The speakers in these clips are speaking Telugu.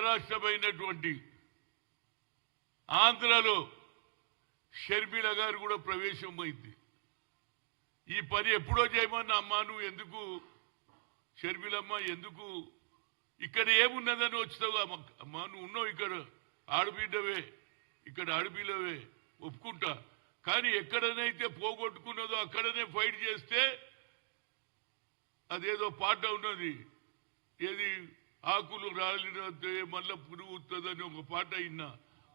రాష్ట్రమైనటువంటి ఆంధ్రలో షర్మిల గారు కూడా ప్రవేశం అయింది ఈ పని ఎప్పుడో చేయమన్న అమ్మా నువ్వు ఎందుకు షర్మిలమ్మ ఎందుకు ఇక్కడ ఏమున్నదని వచ్చావు? అమ్మ- అమ్మా నువ్వు ఉన్నావు ఇక్కడ ఆడబిడ్డవే ఇక్కడ ఆడబిడ్డవే ఒప్పుకుంటా. కానీ ఎక్కడనైతే పోగొట్టుకున్నదో అక్కడనే ఫైట్ చేస్తే అదేదో పాట ఉన్నది. ఏది? ఆకులు రాలినట్టే మళ్ళీ పురుగు వస్తుందని ఒక పాట అయినా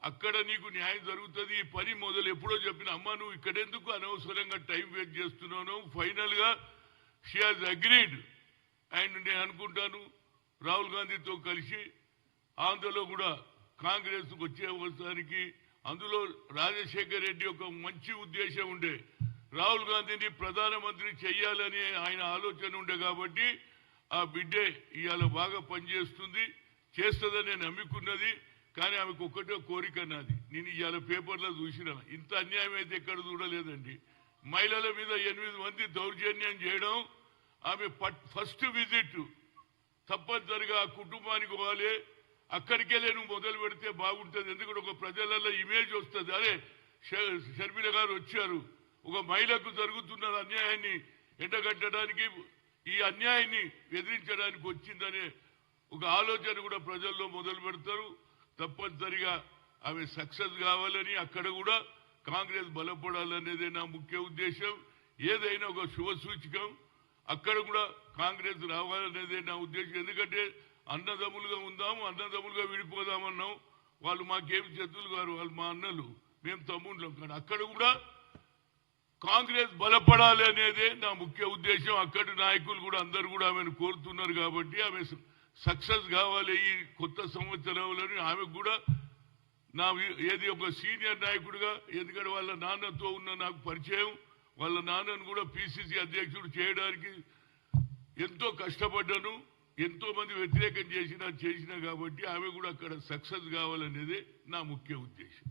అక్కడ నీకు న్యాయం జరుగుతుంది. ఈ పని మొదలు ఎప్పుడో చెప్పిన అమ్మ నువ్వు ఇక్కడెందుకు అనవసరంగా టైం వేస్ట్ చేస్తున్నాను? ఫైనల్గా షీ హాజ్ అగ్రీడ్ అండ్ నేను అనుకుంటాను రాహుల్ గాంధీతో కలిసి ఆంధ్రలో కూడా కాంగ్రెస్ వచ్చే అందులో రాజశేఖర్ రెడ్డి ఒక మంచి ఉద్దేశం ఉండే. రాహుల్ గాంధీని ప్రధానమంత్రి చెయ్యాలని ఆయన ఆలోచన ఉండే కాబట్టి ఆ బిడ్డే ఇవాళ బాగా పనిచేస్తుంది చేస్తుందని నేను నమ్ముకున్నది కానీ ఆమెకు ఒక్కటే కోరిక నాది. నేను ఇవాళ పేపర్లో చూసిన. ఇంత అన్యాయం అయితే ఎక్కడ చూడలేదండి. మహిళల మీద ఎనిమిది మంది దౌర్జన్యం చేయడం ఆమె ఫస్ట్ విజిట్. తప్పనిసరిగా ఆ కుటుంబానికి పోవాలి. అక్కడికే నేను మొదలు పెడితే బాగుంటుంది. ఎందుకంటే ఒక ప్రజలలో ఇమేజ్ వస్తుంది. అదే షర్మిల గారు వచ్చారు. ఒక మహిళకు జరుగుతున్న అన్యాయాన్ని ఎండగట్టడానికి ఈ అన్యాయాన్ని ఎదిరించడానికి వచ్చిందనే ఒక ఆలోచన కూడా ప్రజల్లో మొదలు పెడతారు. తప్పనిసరిగా ఆమె సక్సెస్ కావాలని అక్కడ కూడా కాంగ్రెస్ బలపడాలనేదే నా ముఖ్య ఉద్దేశం. ఏదైనా ఒక శుభ సూచకం. అక్కడ కూడా కాంగ్రెస్ రావాలనేదే నా ఉద్దేశం. ఎందుకంటే అన్నదమ్ములుగా ఉందాము అన్నదమ్ములుగా విడిపోదామన్నాం. వాళ్ళు మాకేం శత్రులు గారు వాళ్ళు మా అన్నలు. మేము తమ్ముళ్ళం. కానీ అక్కడ కూడా కాంగ్రెస్ బలపడాలి అనేదే నా ముఖ్య ఉద్దేశం. అక్కడి నాయకులు కూడా అందరు కూడా ఆమెను కోరుతున్నారు కాబట్టి ఆమె సక్సెస్ కావాలి ఈ కొత్త సంవత్సరంలో ఆమెకు కూడా నా ఏది ఒక సీనియర్ నాయకుడిగా ఎందుకంటే వాళ్ళ నాన్నతో ఉన్న నాకు పరిచయం. వాళ్ళ నాన్నను కూడా పిసిసి అధ్యక్షుడు చేయడానికి ఎంతో కష్టపడ్డాను. ఎంతో మంది వ్యతిరేకం చేసినా చేసినా కాబట్టి ఆమె కూడా అక్కడ సక్సెస్ కావాలనేదే నా ముఖ్య ఉద్దేశం.